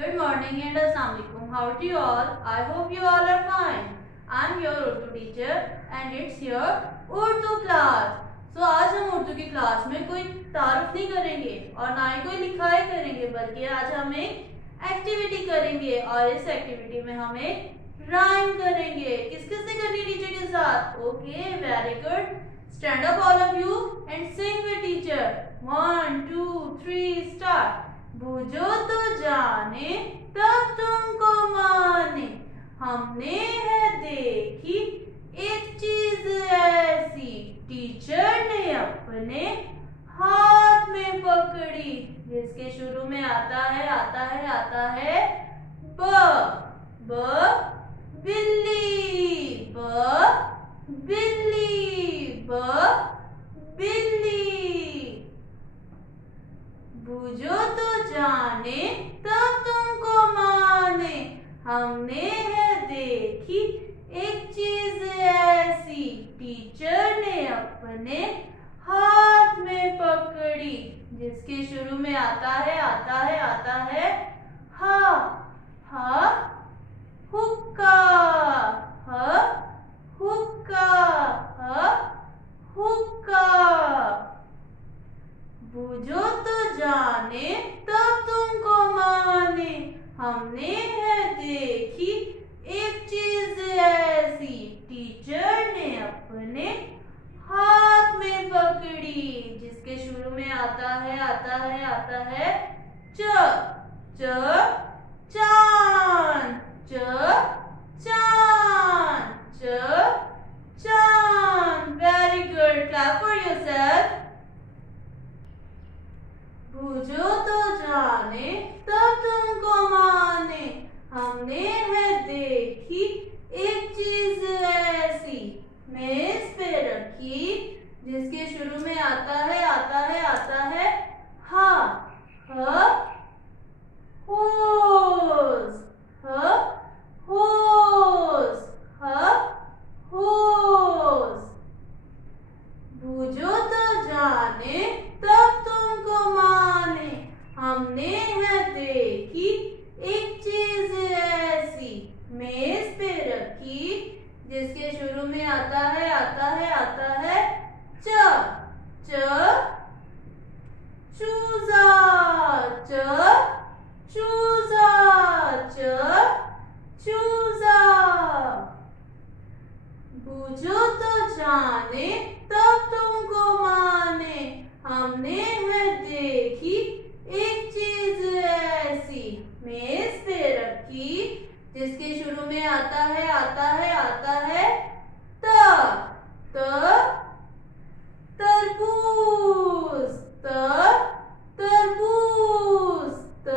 Good morning and Assalamualaikum. How are you all? I hope you all are fine. I am your Urdu teacher and it's your Urdu class. So आज हम उर्दू की class में कोई तारुफ नहीं करेंगे और ना ही कोई लिखाई करेंगे, बल्कि आज हम एक एक्टिविटी करेंगे और इस एक्टिविटी में हम एक राइम करेंगे। किस किस ने करनी टीचर के साथ? Okay, very good. Stand up all of you and sing with teacher. 1 2 3 start. बूझो तो जाने तब तुमको माने, हमने है देखी एक चीज ऐसी, टीचर ने अपने हाथ में पकड़ी। जिसके शुरू में आता है ब। ब बिल्ली, ब बिल्ली, ब बिल्ली। बूझो तो जाने तब तुमको माने, हमने है देखी एक चीज ऐसी, टीचर ने अपने हाथ में पकड़ी। जिसके शुरू में आता है हा। हा हुक्का, ह हुक्का, ह हुक्का। बूझो तो जाने तब तुमको माने, हमने है देखी एक चीज ऐसी, टीचर ने अपने हाथ में पकड़ी। जिसके शुरू में आता है च। च चांद, च चांद, च चांद। Very good, clap for yourself. बूझो तो जाने तब तुमको माने, हमने है देखी एक चीज ऐसी, मेज पे रखी। जिसके शुरू में आता है हा। ह होस, ह होस, ह होस। बूझो तो जाने तब तुमको माने, हमने है देखी एक चीज ऐसी, मेज पे रखी। जिसके शुरू में आता है च। च चूजा, च चूजा, च चूजा। बूझो तो जाने तब तुमको माने, हमने है देखी एक चीज ऐसी, मेज पे रखी। जिसके शुरू में आता है त। त तरबूज, त तरबूज, त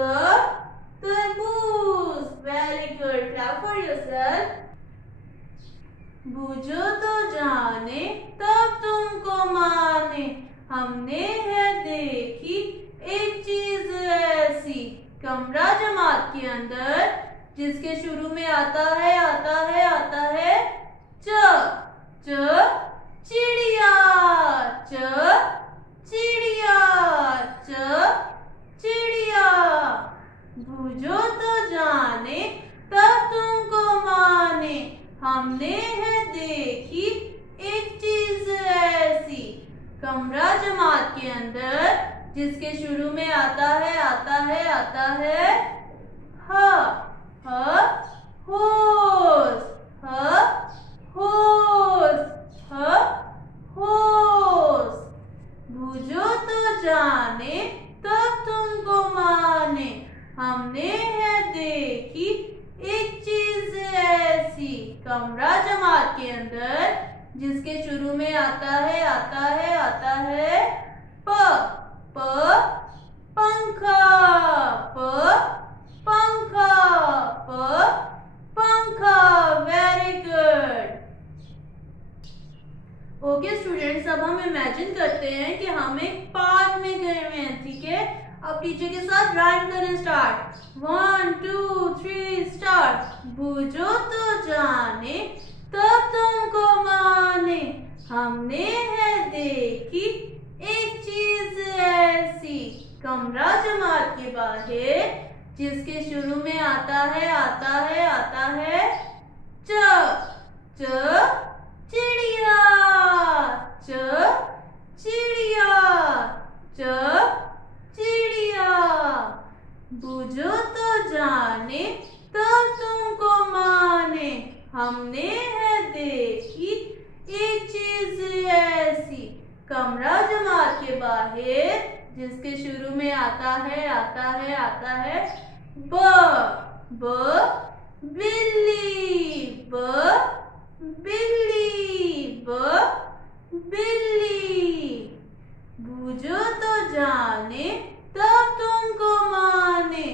तरबूज। Very good, clap for yourself. बूझो तो जाने तब तुमको माने, हमने है देखी एक चीज ऐसी, कमरा जमात के अंदर। जिसके शुरू में आता है च। च चिड़िया, च चिड़िया, च चिड़िया। बूझो तो जाने तब तुमको माने, हमने है देखी एक चीज ऐसी, कमरा जमात के अंदर। जिसके शुरू में आता है ह। ह होस, ह होस, ह होस। बूझो तो जाने तब तुमको माने, हमने है देखी एक चीज ऐसी, कमरा जमात के अंदर। जिसके शुरू में आता है प। प पंखा, प पंखा, प पंखा। Very good. ओके स्टूडेंट्स, अब हम इमेजिन करते हैं कि हम एक पार्क में गए हुए हैं, ठीक है? अब टीचर के साथ राइम करें। स्टार्ट। 1 2 3 स्टार्ट। बूझो तो जाने तब तुमको माने, हमने है देखी एक चीज ऐसी, कमरा जमात के बाहर जिसके शुरू में आता है च। च चिड़िया, च चिड़िया, च चिड़िया। बूझो तो जाने तब तुमको माने, हमने है देखी एक चीज ऐसी। कमरा जमात के बाहर जिसके शुरू में आता है ब। ब बिल्ली, ब बिल्ली, ब बिल्ली। बूझो तो जाने तब तुमको माने,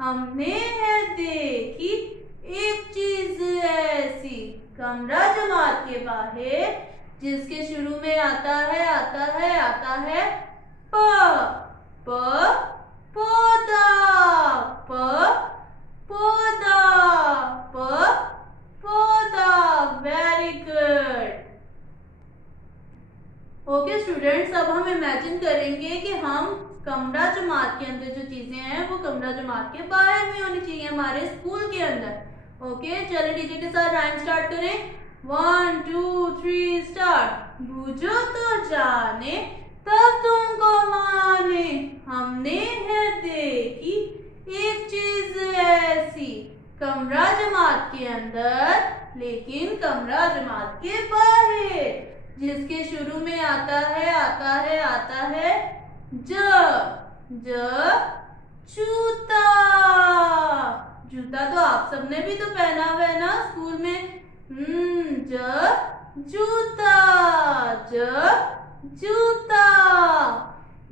हमने है देखी एक चीज ऐसी। कमरा जमात के बाहर जिसके शुरू में आता है प। प पौधा, प पौधा, प पौधा। Very good. ओके स्टूडेंट्स, अब हम इमेजिन करेंगे कि हम कमरा जमात के अंदर जो चीजें हैं वो कमरा जमात के बाहर भी होनी चाहिए, हमारे स्कूल के अंदर। ओके चलिए डीजे के साथ राइम स्टार्ट करें। 1 2 3 स्टार्ट। बूझो तो जाने तब तुमको माने, हमने है देखी एक चीज ऐसी। कमरा जमात के अंदर लेकिन कमरा जमात के बाहर जिसके शुरू में आता है ज। ज जूता। जूता तो आप सबने भी तो पहना हुआ है ना स्कूल में। ज जूता, ज जूता।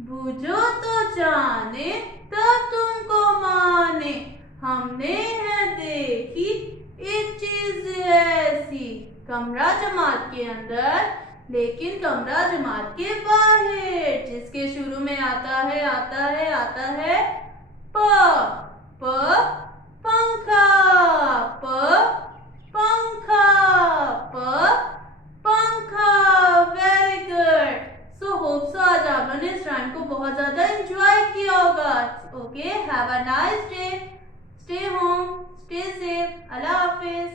बूझो तो जाने तब तुमको माने, हमने है देखी एक चीज ऐसी। कमरा जमात के अंदर लेकिन कमरा जमात के बाहर जिसके शुरू में आता है प। प पंखा, प पंखा, प पंखा। Very good. So hope so आज आप लोगों ने इस राइम को बहुत ज्यादा एंजॉय किया होगा। Okay have a nice day, stay home, stay safe, Allah Hafiz.